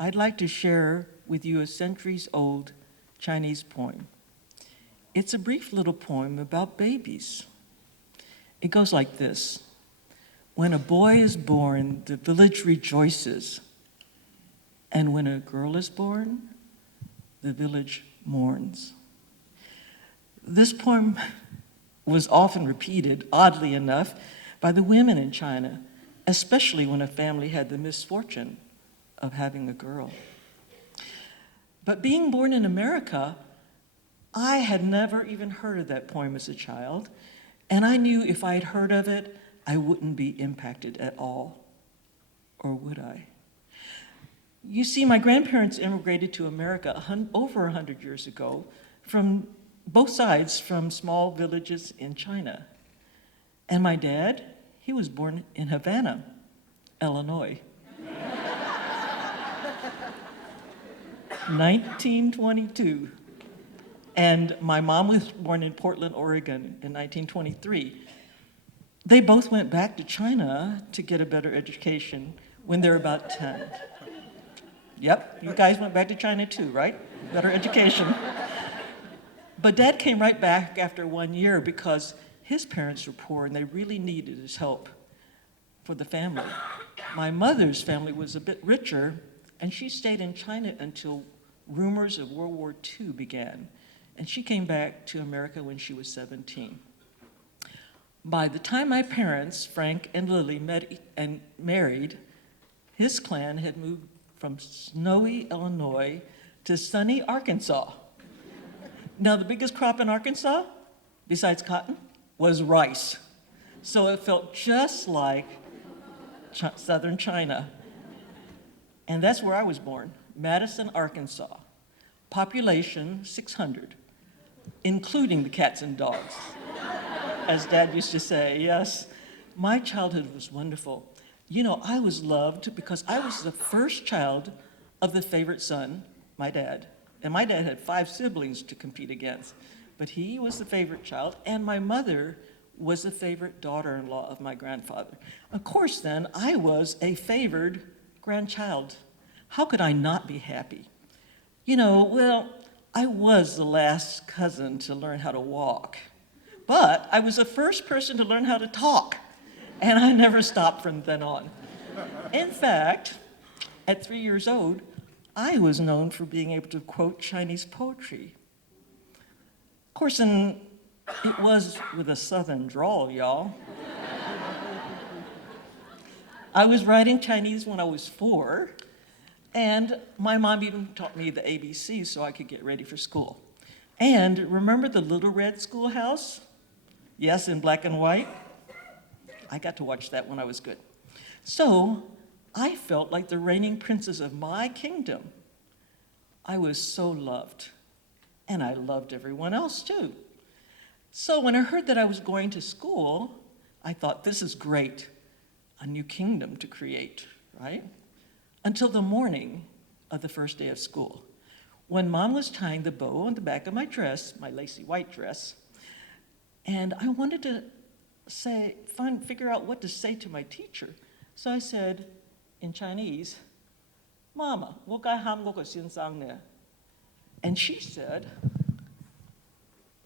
I'd like to share with you a centuries-old Chinese poem. It's a brief little poem about babies. It goes like this. When a boy is born, the village rejoices. And when a girl is born, the village mourns. This poem was often repeated, oddly enough, by the women in China, especially when a family had the misfortune of having a girl. But being born in America, I had never even heard of that poem as a child, and I knew if I had heard of it, I wouldn't be impacted at all. Or would I? You see, my grandparents immigrated to America over 100 years ago from both sides, from small villages in China. And my dad, he was born in Havana, Illinois. 1922. And my mom was born in Portland, Oregon in 1923. They both went back to China to get a better education when they were about 10. Yep, you guys went back to China too, right? Better education. But Dad came right back after 1 year because his parents were poor and they really needed his help for the family. My mother's family was a bit richer, and she stayed in China until rumors of World War II began. And she came back to America when she was 17. By the time my parents, Frank and Lily, met and married, his clan had moved from snowy Illinois to sunny Arkansas. Now, the biggest crop in Arkansas, besides cotton, was rice. So it felt just like southern China. And that's where I was born, Madison, Arkansas. Population 600, including the cats and dogs, as Dad used to say. Yes, my childhood was wonderful. You know, I was loved because I was the first child of the favorite son, my dad. And my dad had 5 siblings to compete against, but he was the favorite child, and my mother was the favorite daughter-in-law of my grandfather. Of course, then, I was a favored grandchild. How could I not be happy? You know, well, I was the last cousin to learn how to walk, but I was the first person to learn how to talk, and I never stopped from then on. In fact, at 3 years old, I was known for being able to quote Chinese poetry. Of course, it was with a southern drawl, y'all. I was writing Chinese when I was 4, and my mom even taught me the ABC so I could get ready for school. And remember the little red schoolhouse? Yes, in black and white. I got to watch that when I was good. So I felt like the reigning princess of my kingdom. I was so loved, and I loved everyone else too. So when I heard that I was going to school, I thought, this is great, a new kingdom to create, right? Until the morning of the first day of school, when Mom was tying the bow on the back of my dress, my lacy white dress, and I wanted to figure out what to say to my teacher. So I said in Chinese, Mama, 我该喊我个先生呢? And she said,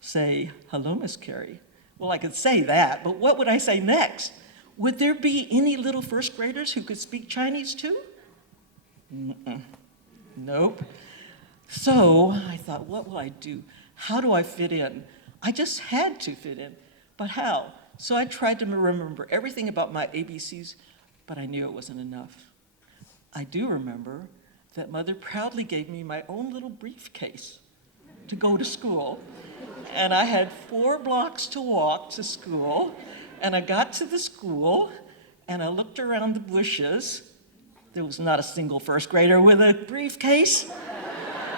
say, hello, Miss Carey. Well, I could say that, but what would I say next? Would there be any little first graders who could speak Chinese too? Nope. So I thought, what will I do? How do I fit in? I just had to fit in, but how? So I tried to remember everything about my ABCs, but I knew it wasn't enough. I do remember that Mother proudly gave me my own little briefcase to go to school, and I had 4 blocks to walk to school, and I got to the school, and I looked around the bushes. There was not a single first grader with a briefcase.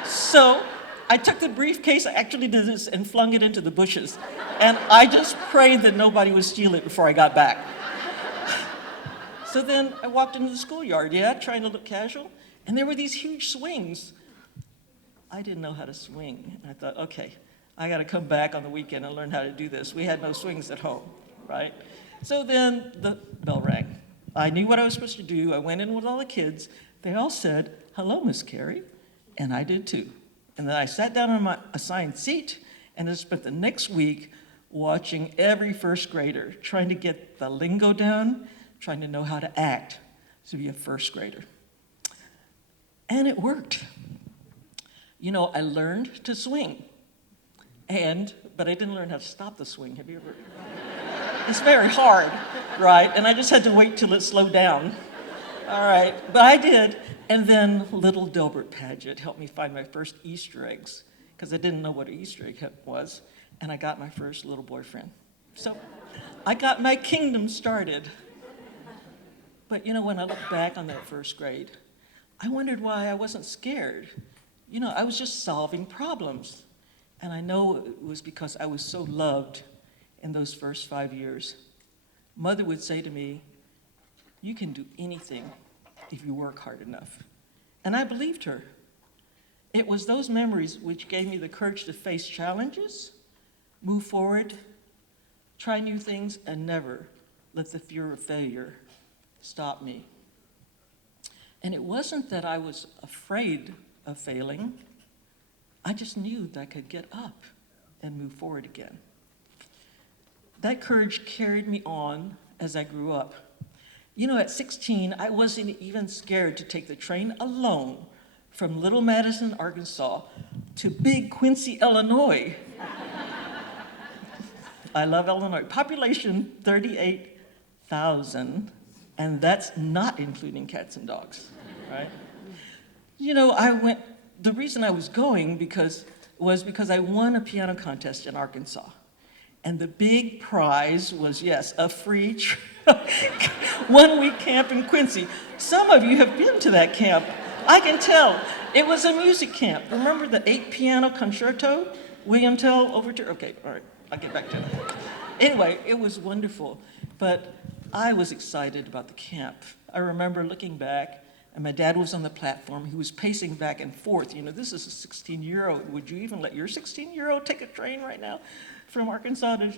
So I took the briefcase, I actually did this, and flung it into the bushes. And I just prayed that nobody would steal it before I got back. So then I walked into the schoolyard, trying to look casual, and there were these huge swings. I didn't know how to swing. And I thought, okay, I gotta come back on the weekend and learn how to do this. We had no swings at home, right? So then the bell rang. I knew what I was supposed to do. I went in with all the kids. They all said, "Hello, Miss Carey," and I did too. And then I sat down on my assigned seat and I spent the next week watching every first grader, trying to get the lingo down, trying to know how to act to be a first grader. And it worked. You know, I learned to swing, but I didn't learn how to stop the swing. Have you ever? It's very hard, right? And I just had to wait till it slowed down. All right, but I did. And then little Delbert Paget helped me find my first Easter eggs, because I didn't know what an Easter egg was, and I got my first little boyfriend. So I got my kingdom started. But you know, when I look back on that first grade, I wondered why I wasn't scared. You know, I was just solving problems. And I know it was because I was so loved in those first 5 years. Mother would say to me, "You can do anything if you work hard enough." And I believed her. It was those memories which gave me the courage to face challenges, move forward, try new things, and never let the fear of failure stop me. And it wasn't that I was afraid of failing. I just knew that I could get up and move forward again. That courage carried me on as I grew up. You know, at 16, I wasn't even scared to take the train alone from Little Madison, Arkansas, to Big Quincy, Illinois. I love Illinois. Population 38,000, and that's not including cats and dogs, right? You know, the reason I was going was because I won a piano contest in Arkansas. And the big prize was, yes, a free 1-week camp in Quincy. Some of you have been to that camp. I can tell. It was a music camp. Remember the 8-piano concerto? William Tell Overture? Okay, all right, I'll get back to it. Anyway, it was wonderful. But I was excited about the camp. I remember looking back, and my dad was on the platform. He was pacing back and forth. You know, this is a 16-year-old. Would you even let your 16-year-old take a train right now from Arkansas to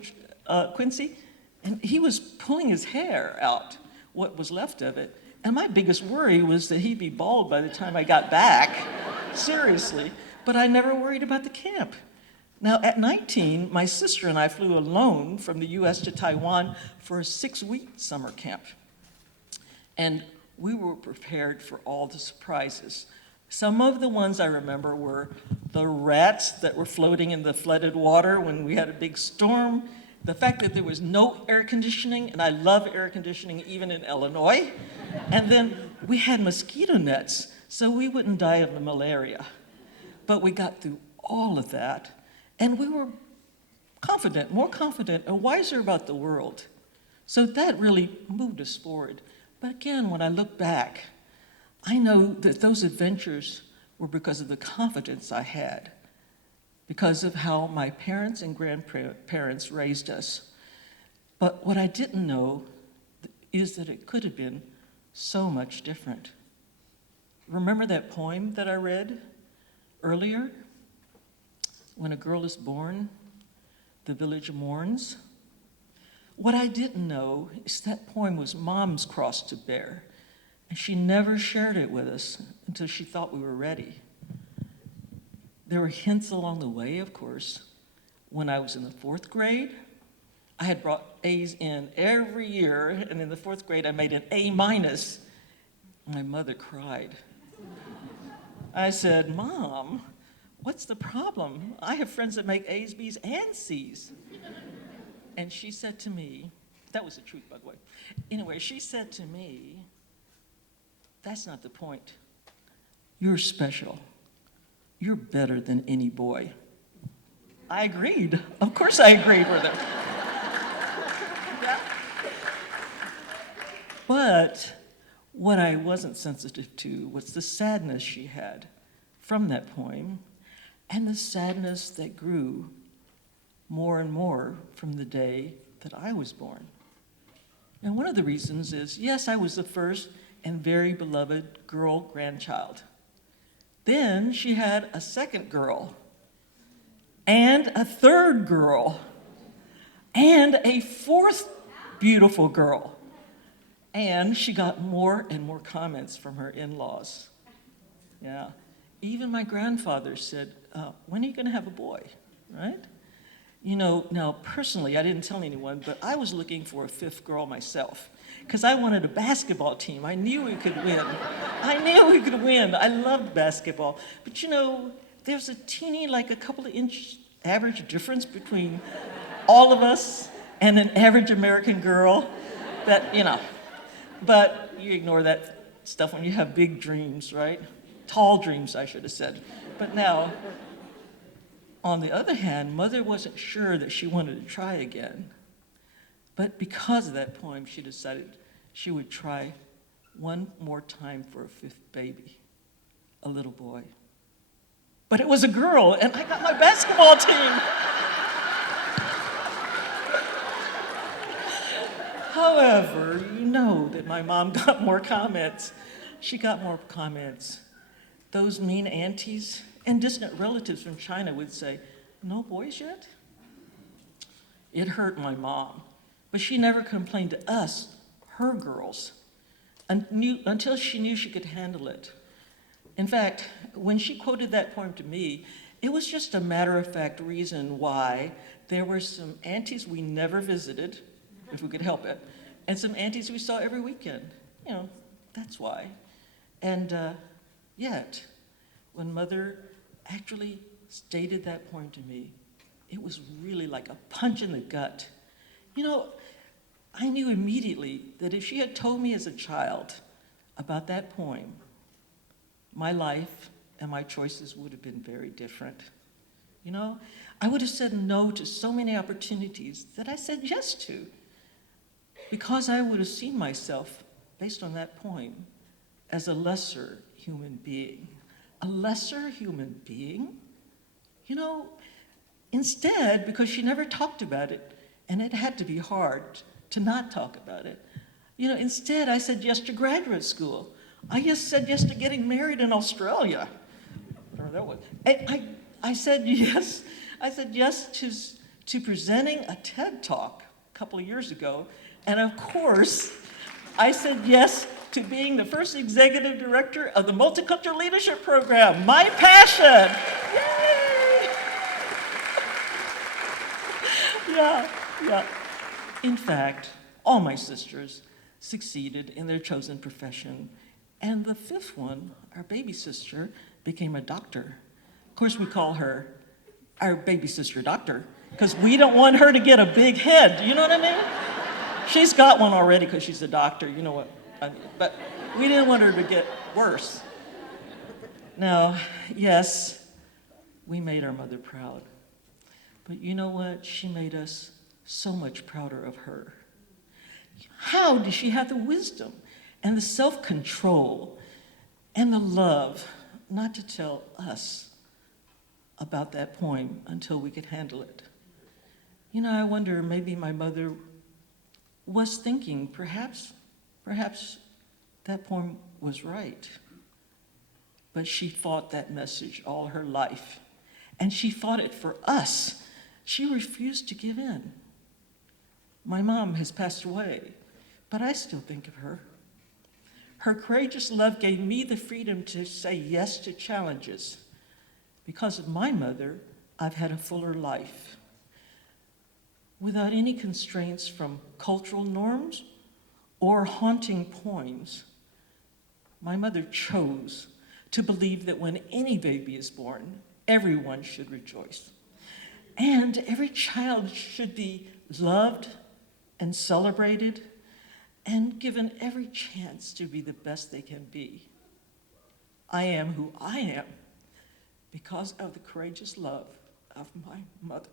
Quincy? And he was pulling his hair out, what was left of it. And my biggest worry was that he'd be bald by the time I got back. Seriously. But I never worried about the camp. Now, at 19, my sister and I flew alone from the US to Taiwan for a 6-week summer camp. And we were prepared for all the surprises. Some of the ones I remember were the rats that were floating in the flooded water when we had a big storm, the fact that there was no air conditioning, and I love air conditioning even in Illinois, and then we had mosquito nets so we wouldn't die of the malaria. But we got through all of that, and we were confident, more confident, and wiser about the world. So that really moved us forward. But again, when I look back, I know that those adventures were because of the confidence I had, because of how my parents and grandparents raised us. But what I didn't know is that it could have been so much different. Remember that poem that I read earlier? When a girl is born, the village mourns. What I didn't know is that poem was Mom's cross to bear, and she never shared it with us until she thought we were ready. There were hints along the way, of course. When I was in the 4th grade, I had brought A's in every year, and in the 4th grade, I made an A-. My mother cried. I said, "Mom, what's the problem? I have friends that make A's, B's, and C's." And she said to me, that was the truth, by the way. Anyway, she said to me, "That's not the point. You're special. You're better than any boy." I agreed. Of course I agreed with her. Yeah. But what I wasn't sensitive to was the sadness she had from that poem, and the sadness that grew more and more from the day that I was born. And one of the reasons is, yes, I was the first and very beloved girl grandchild. Then she had a second girl, and a third girl, and a fourth beautiful girl. And she got more and more comments from her in-laws. Yeah. Even my grandfather said, when are you going to have a boy, right? You know, now personally, I didn't tell anyone, but I was looking for a fifth girl myself because I wanted a basketball team. I knew we could win. I knew we could win. I loved basketball. But you know, there's a teeny, like a couple of inch average difference between all of us and an average American girl that, you know, but you ignore that stuff when you have big dreams, right? Tall dreams, I should have said. But now, on the other hand, Mother wasn't sure that she wanted to try again. But because of that poem, she decided she would try one more time for a fifth baby, a little boy. But it was a girl, and I got my basketball team. However, you know that my mom got more comments. She got more comments. Those mean aunties and distant relatives from China would say, "No boys yet?" It hurt my mom, but she never complained to us, her girls, until she knew she could handle it. In fact, when she quoted that poem to me, it was just a matter-of-fact reason why there were some aunties we never visited, if we could help it, and some aunties we saw every weekend. You know, that's why. And yet, when Mother actually stated that poem to me, it was really like a punch in the gut. You know, I knew immediately that if she had told me as a child about that poem, my life and my choices would have been very different. You know, I would have said no to so many opportunities that I said yes to, because I would have seen myself, based on that poem, as a lesser human being. A lesser human being? You know, instead, because she never talked about it, and it had to be hard to not talk about it, you know, instead I said yes to graduate school. I just said yes to getting married in Australia. Whatever that was. I said yes. I said yes to presenting a TED Talk a couple of years ago. And of course, I said yes to being the first executive director of the Multicultural Leadership Program, my passion. Yay! Yeah. In fact, all my sisters succeeded in their chosen profession. And the fifth one, our baby sister, became a doctor. Of course, we call her our baby sister doctor because we don't want her to get a big head. You know what I mean? She's got one already because she's a doctor, you know what I mean. But we didn't want her to get worse. Now, yes, we made our mother proud. But you know what? She made us so much prouder of her. How did she have the wisdom and the self-control and the love not to tell us about that poem until we could handle it? You know, I wonder, maybe my mother was thinking, perhaps that poem was right. But she fought that message all her life. And she fought it for us. She refused to give in. My mom has passed away, but I still think of her. Her courageous love gave me the freedom to say yes to challenges. Because of my mother, I've had a fuller life. Without any constraints from cultural norms or haunting poems, my mother chose to believe that when any baby is born, everyone should rejoice. And every child should be loved and celebrated and given every chance to be the best they can be. I am who I am because of the courageous love of my mother.